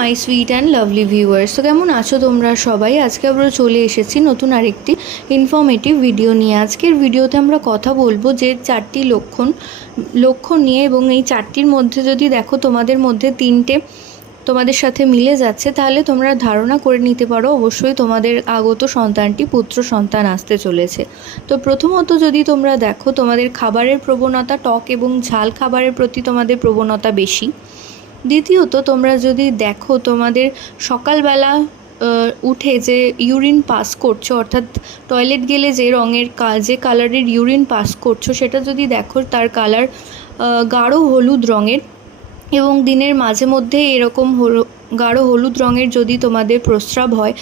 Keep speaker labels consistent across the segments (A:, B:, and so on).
A: My sweet and lovely viewers তো কেমন আছো তোমরা সবাই? আজকে আমরা চলে এসেছি নতুন আরেকটি ইনফর্মেটিভ ভিডিও নিয়ে। আজকের ভিডিওতে আমরা কথা বলব যে চারটি লক্ষণ লক্ষণ নিয়ে এবং এই চারটির মধ্যে যদি দেখো তোমাদের মধ্যে তিনটে তোমাদের সাথে মিলে যাচ্ছে, তাহলে তোমরা ধারণা করে নিতে পারো অবশ্যই তোমাদের আগত সন্তানটি পুত্র সন্তান আসতে চলেছে। তো প্রথমত যদি তোমরা দেখো তোমাদের খাবারের প্রবণতা, টক এবং ঝাল খাবারের প্রতি তোমাদের প্রবণতা বেশি। দ্বিতীয়ত, তোমরা যদি দেখো তোমাদের সকালবেলা উঠে যে ইউরিন পাস করছ, অর্থাৎ টয়লেট গেলে যে রঙের যে কালারের ইউরিন পাস করছ, সেটা যদি দেখো, তার কালার গাঢ় হলুদ রঙের এবং দিনের মাঝে মধ্যে এরকম হলো, গাঢ় হলুদ রঙের যদি তোমাদের প্রস্রাব হয়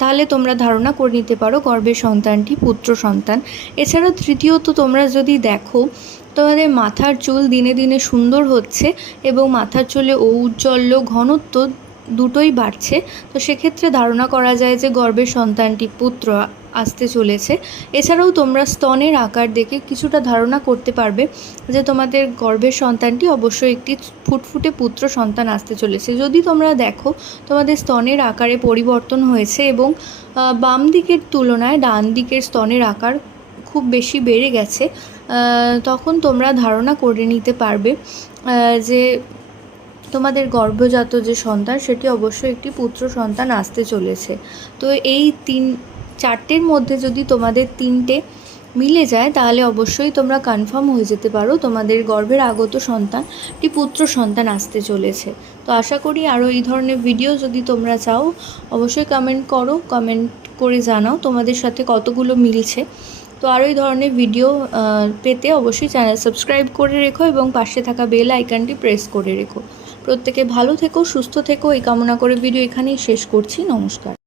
A: তাহলে তোমরা ধারণা করে নিতে পারো গর্ভের সন্তানটি পুত্র সন্তান। এছাড়া তৃতীয়ত, তোমরা যদি দেখো তোমাদের মাথার চুল দিনে দিনে সুন্দর হচ্ছে এবং মাথার চুলে ঔজ্জ্বল্য ঘনত্ব দুটোই বাড়ছে। তো সেক্ষেত্রে ধারণা করা যায় যে গর্ভের সন্তানটি পুত্র আসতে চলেছে। এছাড়াও তোমরা স্তনের আকার দেখে কিছুটা ধারণা করতে পারবে যে তোমাদের গর্ভের সন্তানটি অবশ্যই একটি ফুটফুটে পুত্র সন্তান আসতে চলেছে। যদি তোমরা দেখো, তোমাদের স্তনের আকারে পরিবর্তন হয়েছে এবং বাম দিকের তুলনায় ডান দিকের স্তনের আকার খুব বেশি বেড়ে গেছে। তখন তোমরা ধারণা করে নিতে পারবে যে তোমাদের গর্ভজাত যে সন্তান, সেটি অবশ্যই একটি পুত্র সন্তান আসতে চলেছে। তো এই তিন, চারটের মধ্যে যদি তোমাদের তিনটে মিলে যায়, তাহলে অবশ্যই তোমরা কনফার্ম হয়ে যেতে পারো তোমাদের গর্ভের আগত সন্তানটি পুত্র সন্তান আসতে চলেছে। তো আশা করি আরও এই ধরনের ভিডিও যদি তোমরা চাও, অবশ্যই কমেন্ট করো কমেন্ট করে জানাও, তোমাদের সাথে কতগুলো মিলছে। তো আরও এই ধরনের ভিডিও পেতে অবশ্যই চ্যানেল সাবস্ক্রাইব করে রেখো এবং পাশে থাকা বেল আইকনটি প্রেস করে রেখো। প্রত্যেকে ভালো থেকো, সুস্থ থেকো, এই কামনা করে ভিডিও এখানেই শেষ করছি। নমস্কার।